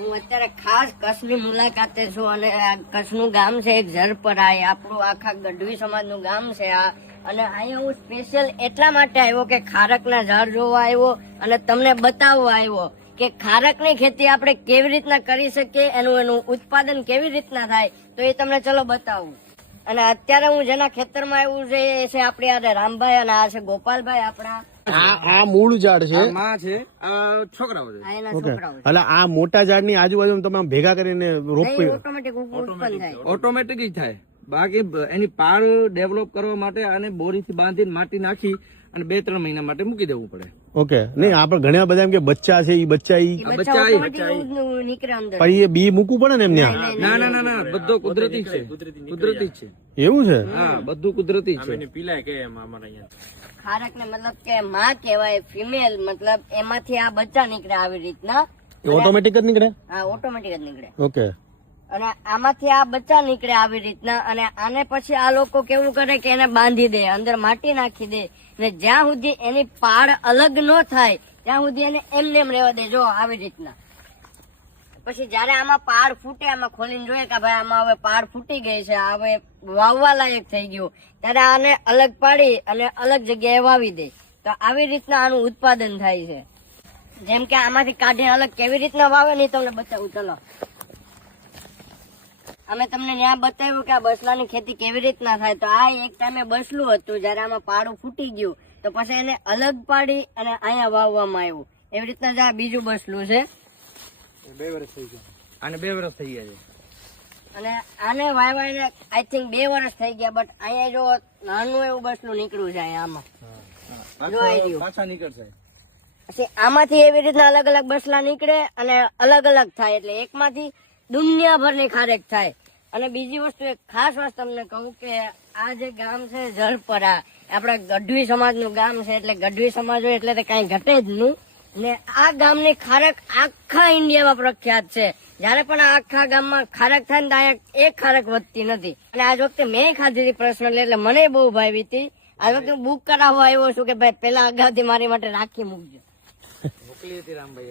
હું અત્યારે ખાસ કચ્છની મુલાકાતે છું અને આ કચ્છનું ગામ છે એક ઝરપરા, આપણું આખા ગઢવી સમાજનું ગામ છે આ. અને અહીંયા હું સ્પેશિયલ એટલા માટે આવ્યો કે ખારકના ઝાડ જોવા આવ્યો અને તમને બતાવવા આવ્યો કે ખારકની ખેતી આપણે કેવી રીતના કરી શકીએ, એનું ઉત્પાદન કેવી રીતના થાય, તો એ તમને ચલો બતાવું. અને અત્યારે હું જેના ખેતરમાં આવ્યું છે એ છે આપણે આ રામભાઈ અને આ છે ગોપાલભાઈ આપણા. આ મૂળ ઝાડ છે, માં છે, આ છોકરાઓ છે. આ એના છોકરાઓ છે. એટલે આ મોટા ઝાડની આજુબાજુ તમે આમ ભેગા કરીને રોપી ઓટોમેટિક ઉત્પન્ન થાય. ઓટોમેટિક જ થાય. બાકી એની પાળ ડેવલપ કરવા માટે આને બોરીથી બાંધીને માટી નાખી અને 2-3 મહિના માટે મૂકી દેવું પડે. ઓકે. નહીં આપણે ઘણા બધા એમ કે બચ્ચા છે, ઈ બચ્ચા ઈ એ બચ્ચા automatic નીકળે અંદર. પછી એ બી મૂકવું પડે ને એમ ત્યાં. ના ના ના ના, બધો કુદરતી છે. કુદરતી જ છે. એવું છે? હા, બધું કુદરતી છે. ખારક ને મતલબ કે માં કહેવાય, ફિમેલ, મતલબ એમાંથી આ બચ્ચા નીકળે આવી રીતના. ઓટોમેટિક જ નીકળે? હા, ઓટોમેટિક જ નીકળે. ઓકે. અને આમાંથી આ બચ્ચા નીકળે આવી રીતના. અને આને પછી આ લોકો કેવું કરે કે એને બાંધી દે, અંદર માટી નાખી દે, ને જ્યાં સુધી એની પાળ અલગ ન થાય ત્યાં સુધી એને એમને એમ રહેવા દે. જો આવી રીતના. પછી જયારે આમાં પાળ ફૂટે, આમાં ખોલીને જોઈએ કે ભાઈ આમાં હવે પાળ ફૂટી ગઈ છે, હવે વાવવા લાયક થઈ ગયું, ત્યારે આને અલગ પાડી અને અલગ જગ્યાએ વાવી દે. તો આવી રીતના આનું ઉત્પાદન થાય છે. જેમ કે આમાંથી કાઢીને અલગ કેવી રીતના વાવે ને તમને બતાવું. ચલો, અમે તમને ત્યાં બતાવ્યું કે આ બસલાની ખેતી કેવી રીતના થાય. તો આ એક ટાઈમે બસલું હતું, જયારે આમાં પાડું ફૂટી ગયું તો પછી એને અલગ પાડી અને અહીંયા વાવવામાં આવ્યું. એવી રીતના જ આ બીજું બસલું છે. 2 વર્ષ થઈ ગયા. આને 2 વર્ષ થઈ ગયા છે. અને આને વાવવાને આઈ થિંક 2 વર્ષ થઈ ગયા. બટ અહીંયા જો નાનું એવું બસલું નીકળ્યું છે અહીંયા આમાં. પાછા નીકળશે. પછી આમાંથી એવી રીતના અલગ અલગ બસલા નીકળે અને અલગ અલગ થાય, એટલે એકમાંથી દુનિયાભરની ખારેક થાય. અને બીજી વસ્તુ એક ખાસ વાત તમને કહું કે આ જે ગામ છે ઝરપરા, આપણા ગઢવી સમાજનું ગામ છે, એટલે ગઢવી સમાજ હોય એટલે કઈ ઘટે જ નહીં. ને આ ગામની ખારક આખા ઇન્ડિયામાં પ્રખ્યાત છે. જયારે પણ આ આખા ગામમાં ખારક થાય ને ત્યાં એક ખારક વધતી નથી. અને આજ વખતે મેં ખાધી હતી પર્સનલી, એટલે મને બહુ ભાવી હતી. આ વખતે બુક કરાવવા આવ્યો છું કે ભાઈ પેલા અગાઉથી મારી માટે રાખી મૂકજો. મોકલી હતી રામભાઈ.